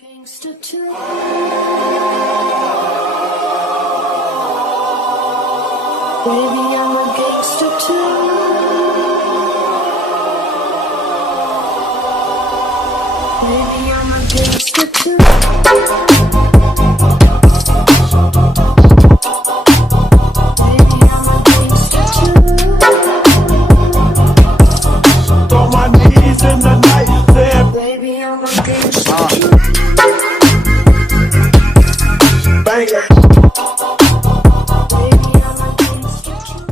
Gangster too. Baby, I'm a gangster too. Baby, I'm a gangster too. Baby, I'm a gangster too. On my knees in the night, there, Baby, I'm a gangster too. bang it. Baby, I'm a gangster too.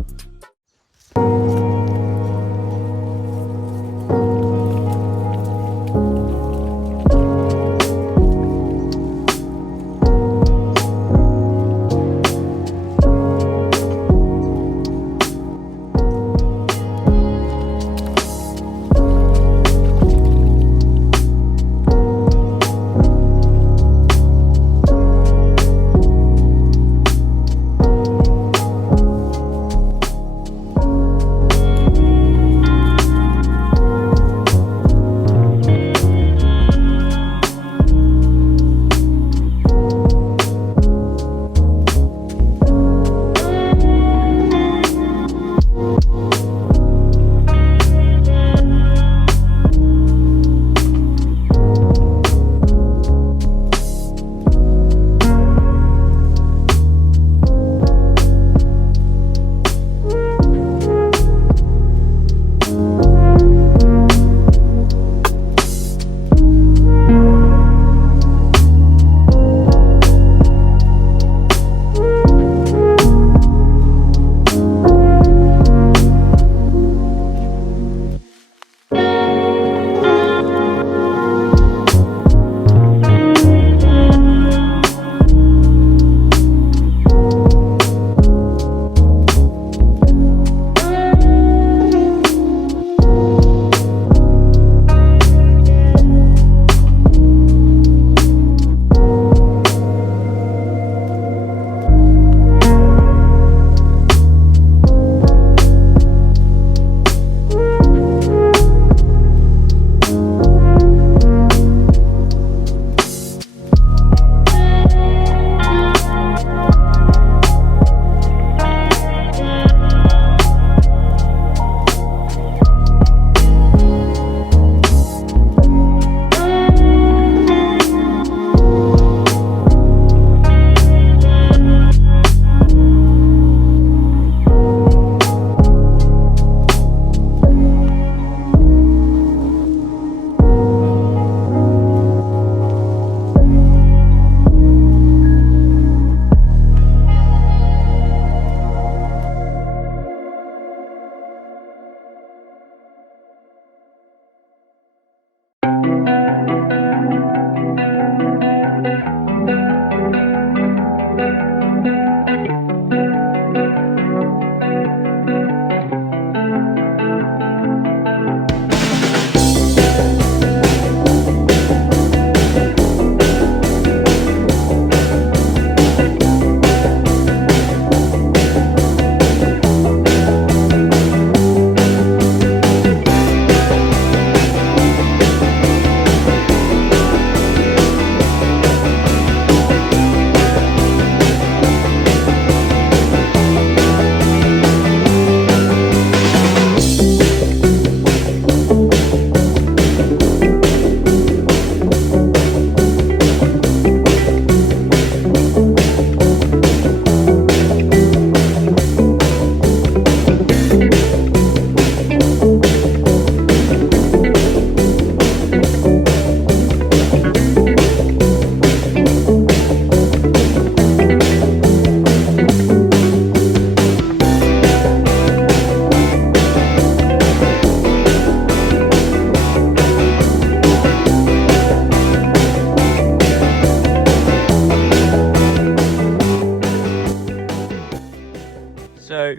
So,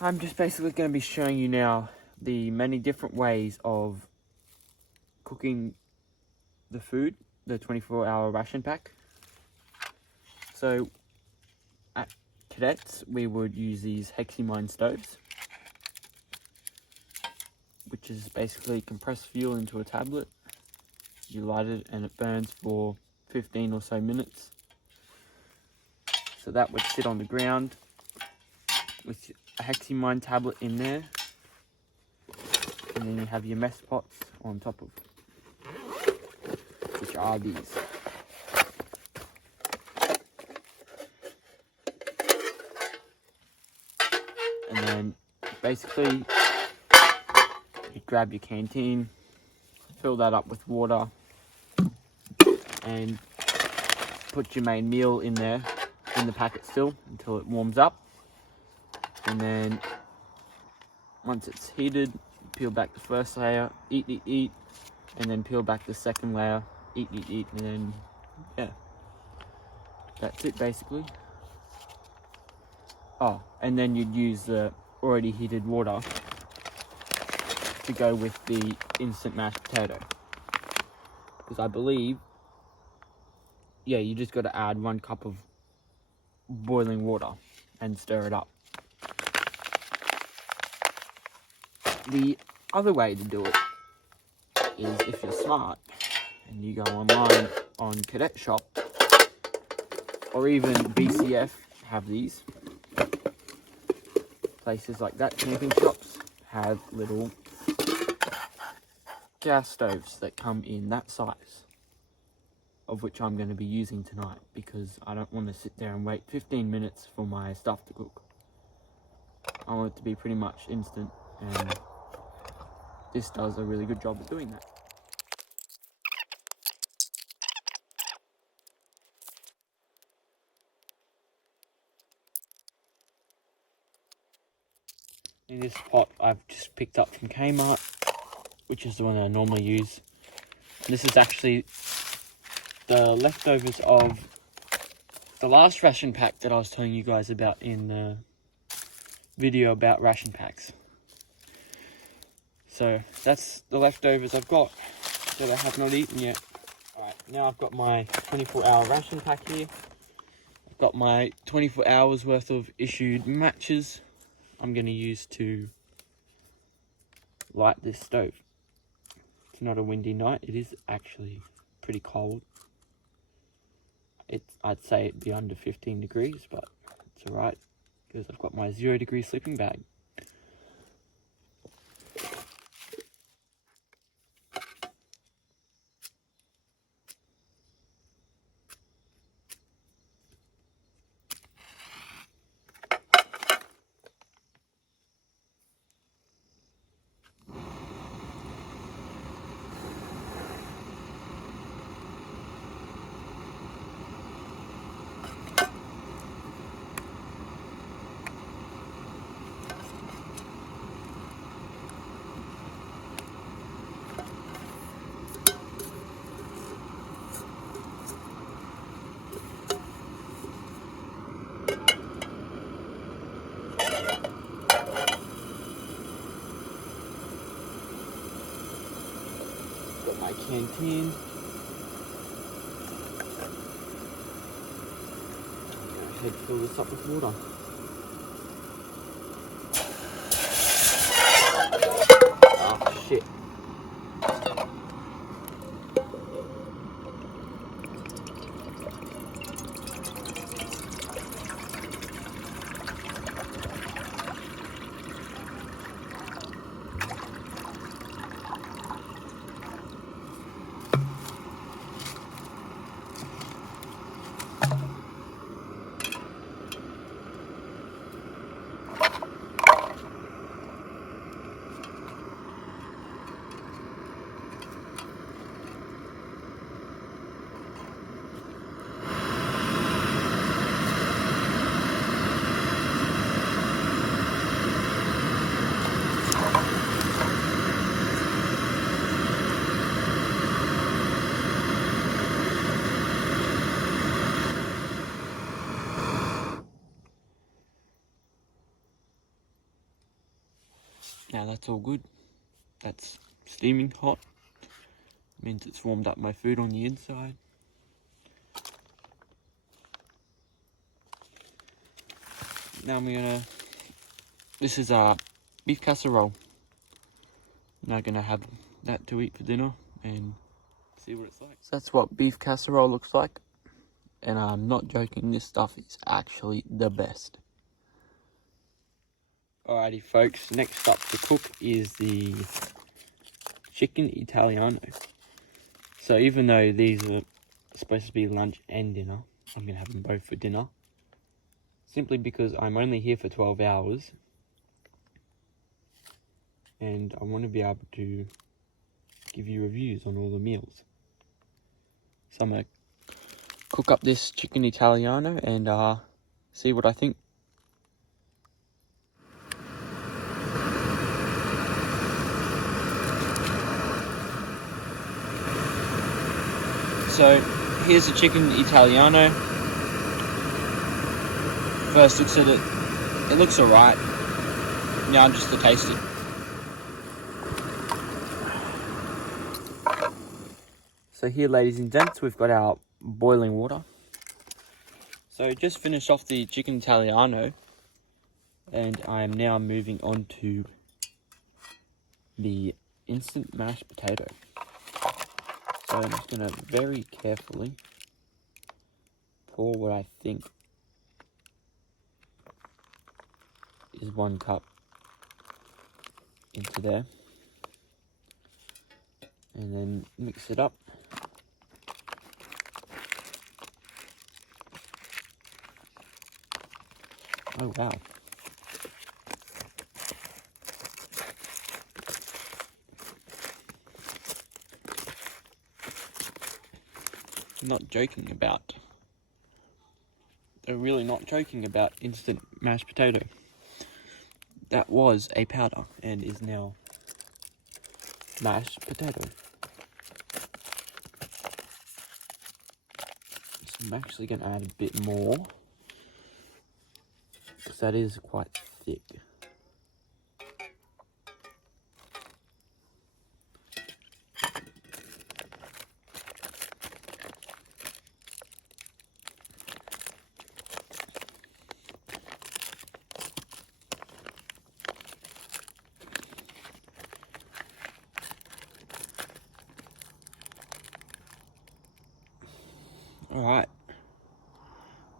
I'm just basically going to be showing you now the many different ways of cooking the food, the 24-hour ration pack. So, at Cadets, we would use these hexamine stoves, which is basically compressed fuel into a tablet. you light it and it burns for 15 or so minutes. So that would sit on the ground with a hexamine tablet in there, and then you have your mess pots on top of it, which are these. And then basically you grab your canteen, fill that up with water, and put your main meal in there, in the packet still, until it warms up. And then once it's heated, peel back the first layer, eat, and then peel back the second layer, eat, and then, yeah, that's it basically. Oh, and then you'd use the already heated water to go with the instant mashed potato. Because I believe, yeah, you just got to add 1 cup of boiling water and stir it up. The other way to do it is, if you're smart and you go online on Cadet Shop or even BCF have these. Places like that, camping shops, have little gas stoves that come in that size, of which I'm going to be using tonight because I don't want to sit there and wait 15 minutes for my stuff to cook. I want it to be pretty much instant, and this does a really good job of doing that. In this pot I've just picked up from Kmart, which is the one I normally use. This is actually the leftovers of the last ration pack that I was telling you guys about in the video about ration packs. So that's the leftovers I've got that I have not eaten yet. Alright, now I've got my 24-hour ration pack here. I've got my 24 hours worth of issued matches I'm going to use to light this stove. It's not a windy night, it is actually pretty cold. I'd say it'd be under 15 degrees, but it's alright because I've got my 0-degree sleeping bag. Got my canteen. Go ahead, fill this up with water. Oh shit. Now that's all good. That's steaming hot. Means it's warmed up my food on the inside. Now I'm gonna, this is a beef casserole. Now I'm gonna have that to eat for dinner, and See what it's like. So that's what beef casserole looks like. And I'm not joking, this stuff is actually the best. Alrighty folks, next up to cook is the chicken Italiano. So even though these are supposed to be lunch and dinner, I'm going to have them both for dinner. Simply because I'm only here for 12 hours. And I want to be able to give you reviews on all the meals. So I'm going to cook up this chicken Italiano and see what I think. So here's the chicken Italiano. First looks at it, it looks alright. Now just to taste it. So here, ladies and gents, we've got our boiling water. So just finished off the chicken Italiano, and I am now moving on to the instant mashed potato. So I'm just going to very carefully pour what I think is 1 cup into there, and then mix it up. Oh wow. I'm not joking about. They're really not joking about instant mashed potato. That was a powder and is now mashed potato. So I'm actually going to add a bit more, because that is quite thick. Alright,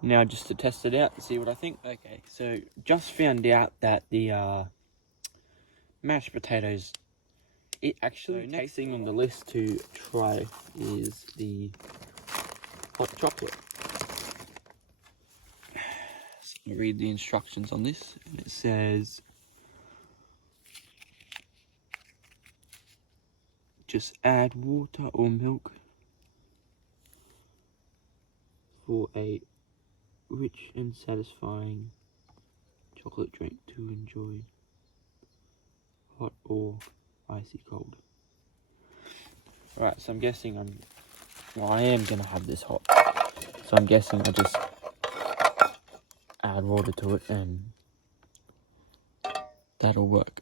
now just to test it out and see what I think. Okay, so just found out that the mashed potatoes, it actually, next thing on the list to try is the hot chocolate. So I'll read the instructions on this, and it says, just add water or milk for a rich and satisfying chocolate drink to enjoy, hot or icy cold. Alright, so I'm guessing I am going to have this hot. So I'm guessing I just add water to it and that'll work.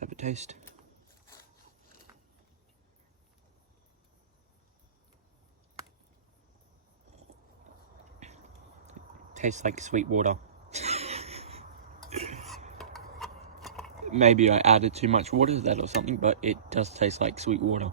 Have a taste. Tastes like sweet water. Maybe I added too much water to that or something, but it does taste like sweet water.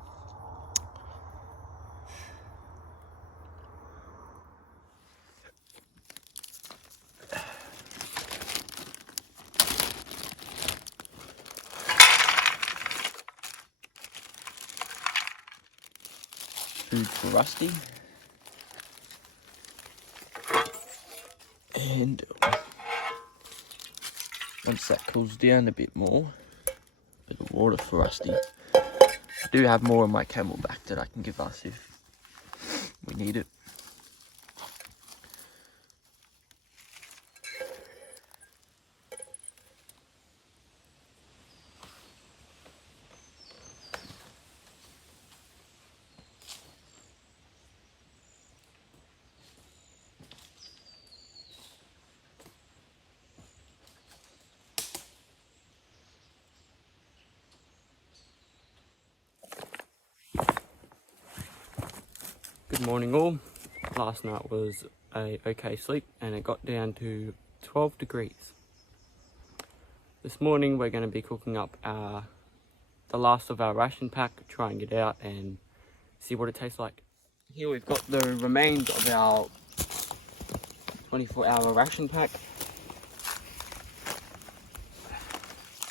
Food for Rusty. And once that cools down a bit more, a bit of water for Rusty. do have more of my Camelback that I can give us if we need it. Good morning all. Last night was a okay sleep and it got down to 12 degrees. This morning we're going to be cooking up the last of our ration pack, trying it out and see what it tastes like. Here we've got the remains of our 24-hour ration pack.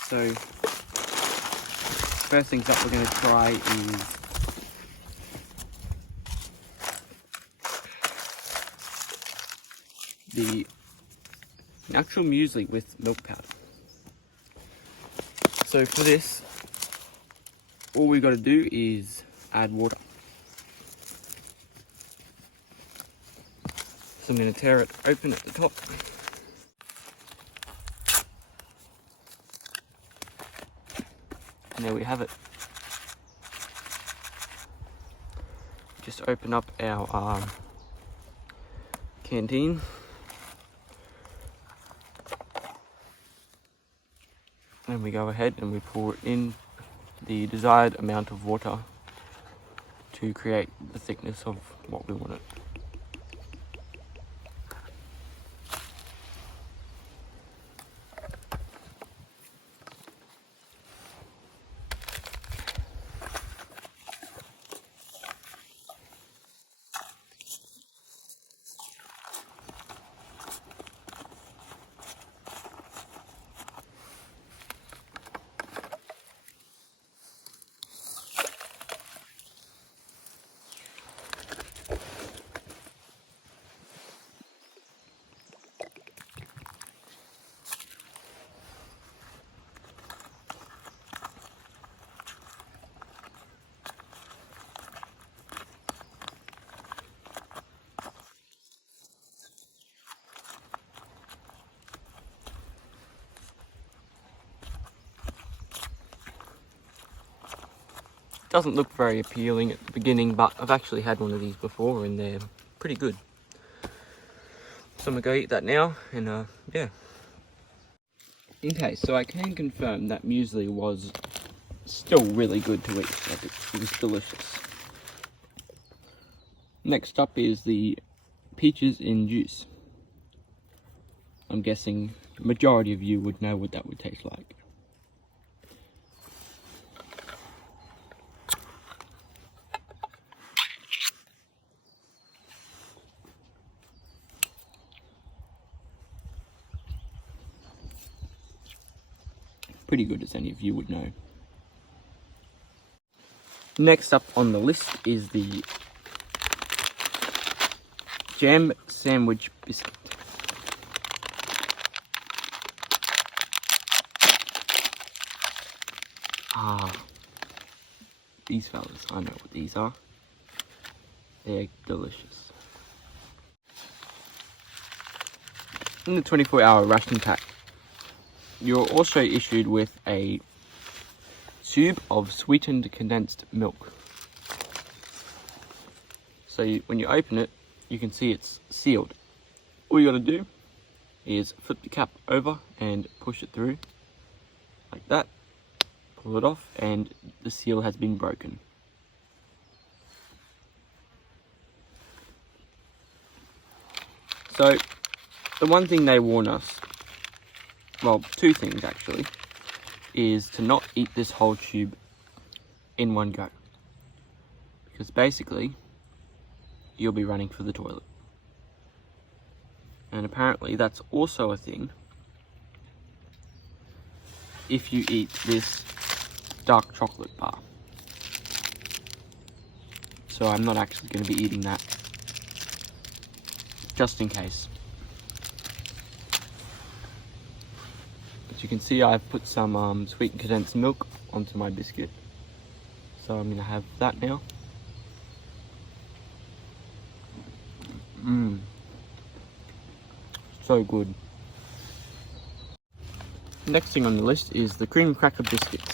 So first things up we're going to try is the natural muesli with milk powder. So for this, all we got to do is add water. So I'm going to tear it open at the top. And there we have it. Just open up our canteen. And we go ahead and we pour in the desired amount of water to create the thickness of what we want it. Doesn't look very appealing at the beginning, but I've actually had one of these before and they're pretty good. So I'm gonna go eat that now and yeah. Okay, so I can confirm that muesli was still really good to eat. Like it was delicious. Next up is the peaches in juice. I'm guessing the majority of you would know what that would taste like. Pretty good, as any of you would know. Next up on the list is the jam sandwich biscuit. These fellas, I know what these are. They're delicious. In the 24-hour ration pack, you're also issued with a tube of sweetened condensed milk. So when you open it, you can see it's sealed. All you got to do is flip the cap over and push it through like that. Pull it off and the seal has been broken. So the one thing they warn us, well, two things actually, is to not eat this whole tube in one go. Because basically, you'll be running for the toilet. And apparently that's also a thing if you eat this dark chocolate bar. So I'm not actually going to be eating that, just in case. As you can see, I've put some sweetened condensed milk onto my biscuit. So I'm gonna have that now. So good. Next thing on the list is the cream cracker biscuits.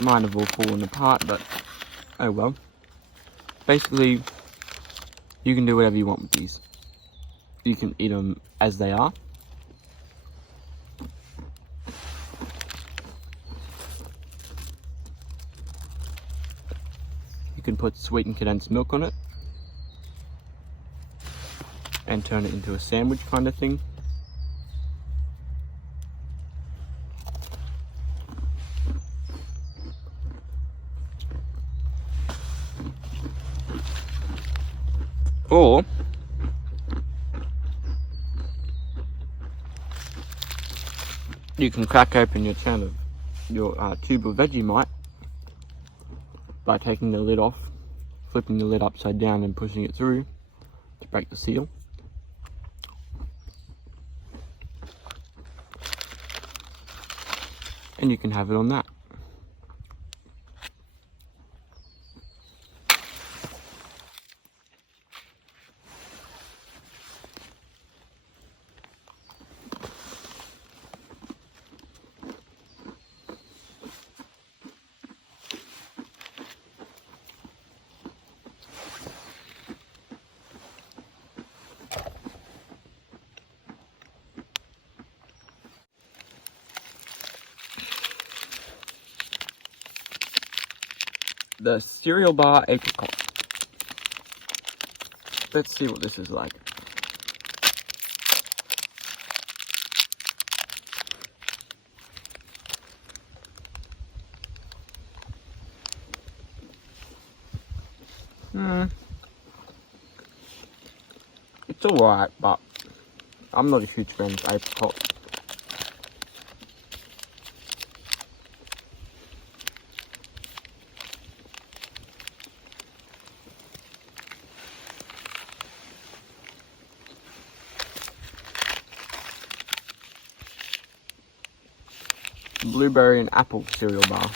Mine have all fallen apart, but oh well. Basically, you can do whatever you want with these. You can eat them as they are. You can put sweetened condensed milk on it and turn it into a sandwich kind of thing. Or you can crack open your tube of Vegemite by taking the lid off, flipping the lid upside down and pushing it through to break the seal. And you can have it on that. The cereal bar apricot. Let's see what this is like. It's alright, but I'm not a huge fan of apricot. Blueberry and apple cereal bar.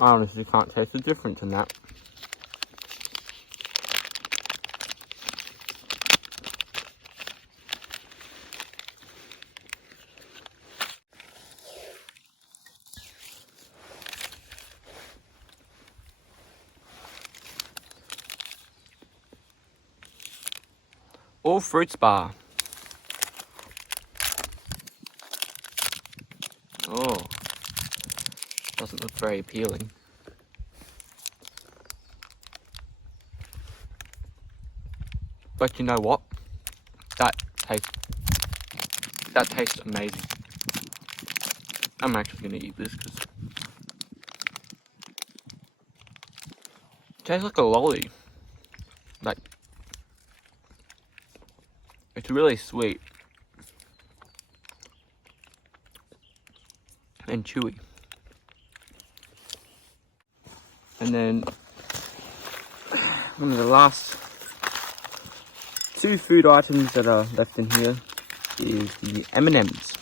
I honestly can't taste the difference in that. All fruits bar. Oh, doesn't look very appealing. But you know what? That tastes amazing. I'm actually gonna eat this because it tastes like a lolly. Like, it's really sweet and chewy. And then one of the last two food items that are left in here is the M&Ms.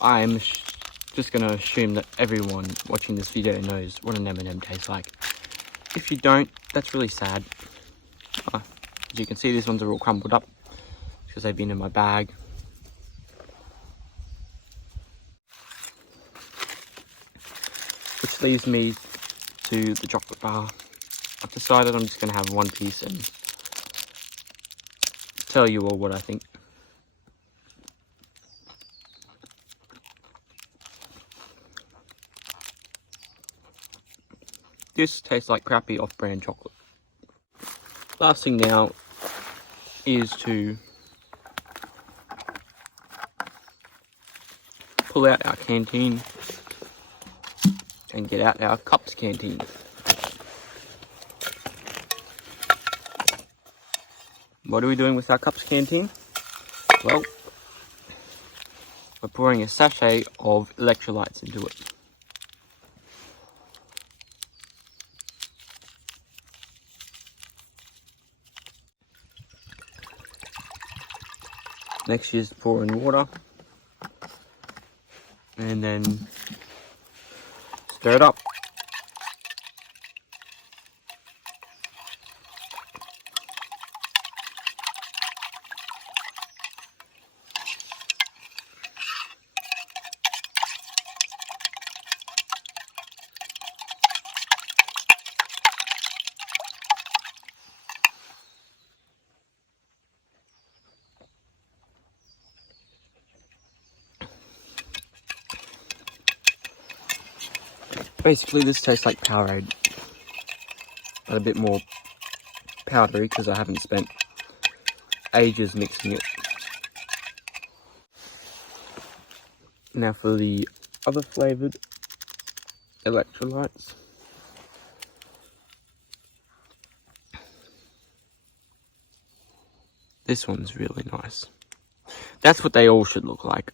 I'm just going to assume that everyone watching this video knows what an M&M tastes like. If you don't, that's really sad. As you can see, these ones are all crumpled up because they've been in my bag. Which leaves me to the chocolate bar. I've decided I'm just going to have one piece and tell you all what I think. This tastes like crappy off-brand chocolate. Last thing now is to pull out our canteen and get out our cups canteen. what are we doing with our cups canteen? Well, we're pouring a sachet of electrolytes into it. Next is pour in water and then stir it up. Basically, this tastes like Powerade, but a bit more powdery because I haven't spent ages mixing it. Now for the other flavoured electrolytes. This one's really nice. That's what they all should look like.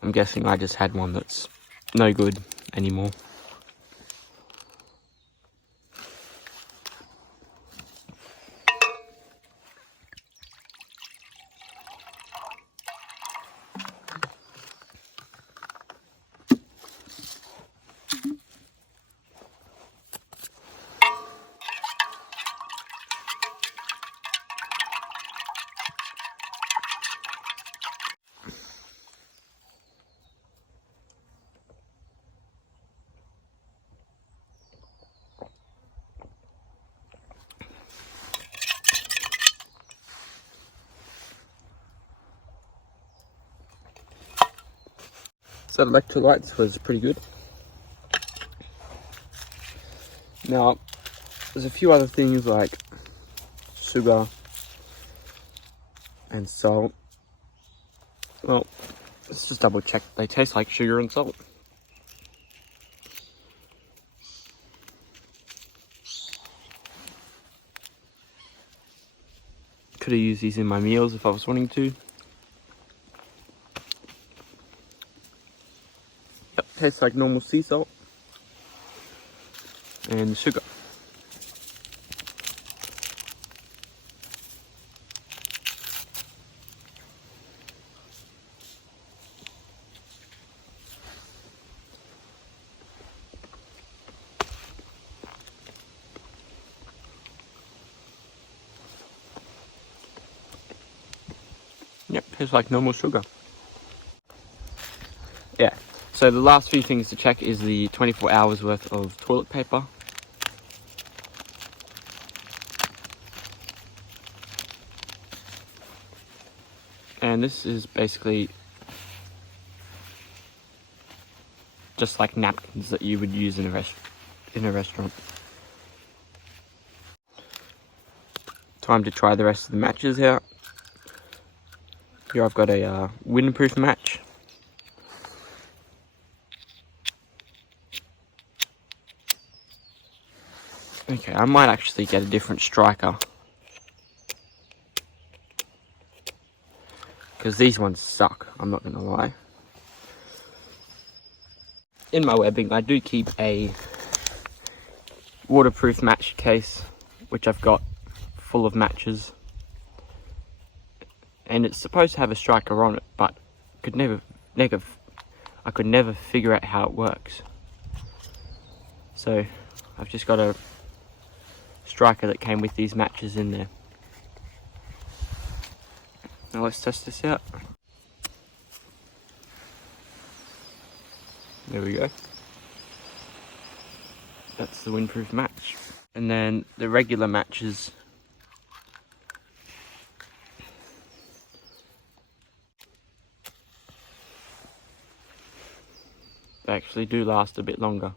I'm guessing I just had one that's no good anymore. So electrolytes was pretty good. Now, there's a few other things like sugar and salt. Well, let's just double check. They taste like sugar and salt. Could have used these in my meals if I was wanting to. Yep, tastes like normal sea salt and sugar. Yep, tastes like normal sugar. Yeah, so the last few things to check is the 24 hours worth of toilet paper. And this is basically just like napkins that you would use in a restaurant. Time to try the rest of the matches out. Here I've got a windproof match. Okay, I might actually get a different striker, because these ones suck, I'm not gonna lie. In my webbing, I do keep a waterproof match case, which I've got full of matches. And it's supposed to have a striker on it, but I could never figure out how it works. So I've just got a striker that came with these matches in there. Now let's test this out. There we go. That's the windproof match. And then the regular matches. They actually do last a bit longer.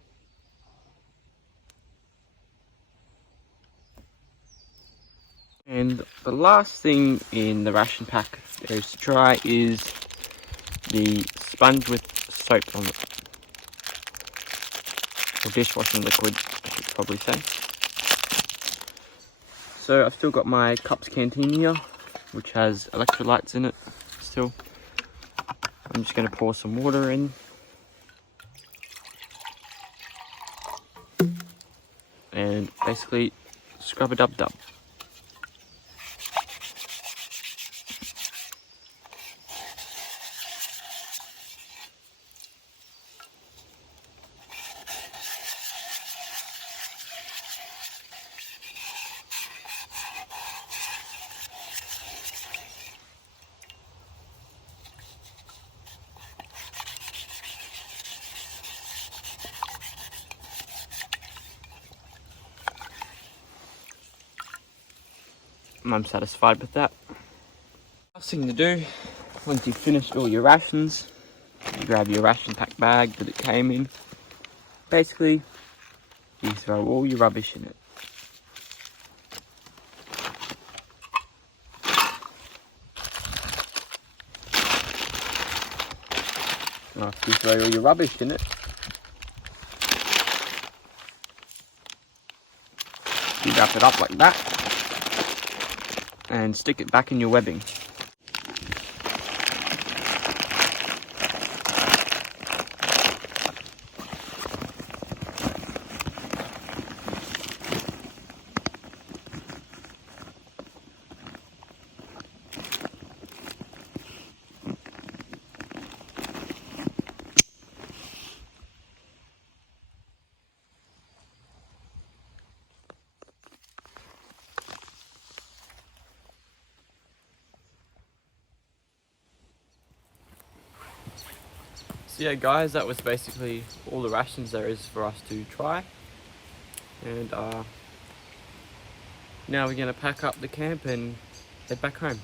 And the last thing in the ration pack there is to try is the sponge with soap on it. Or dishwashing liquid, I should probably say. So I've still got my Cups canteen here, which has electrolytes in it still. I'm just going to pour some water in. And basically scrub a dub dub. I'm satisfied with that. Last thing to do, once you've finished all your rations, you grab your ration pack bag that it came in. Basically, you throw all your rubbish in it. After you throw all your rubbish in it, you wrap it up like that and stick it back in your webbing. So yeah guys, that was basically all the rations there is for us to try. And now we're going to pack up the camp and head back home.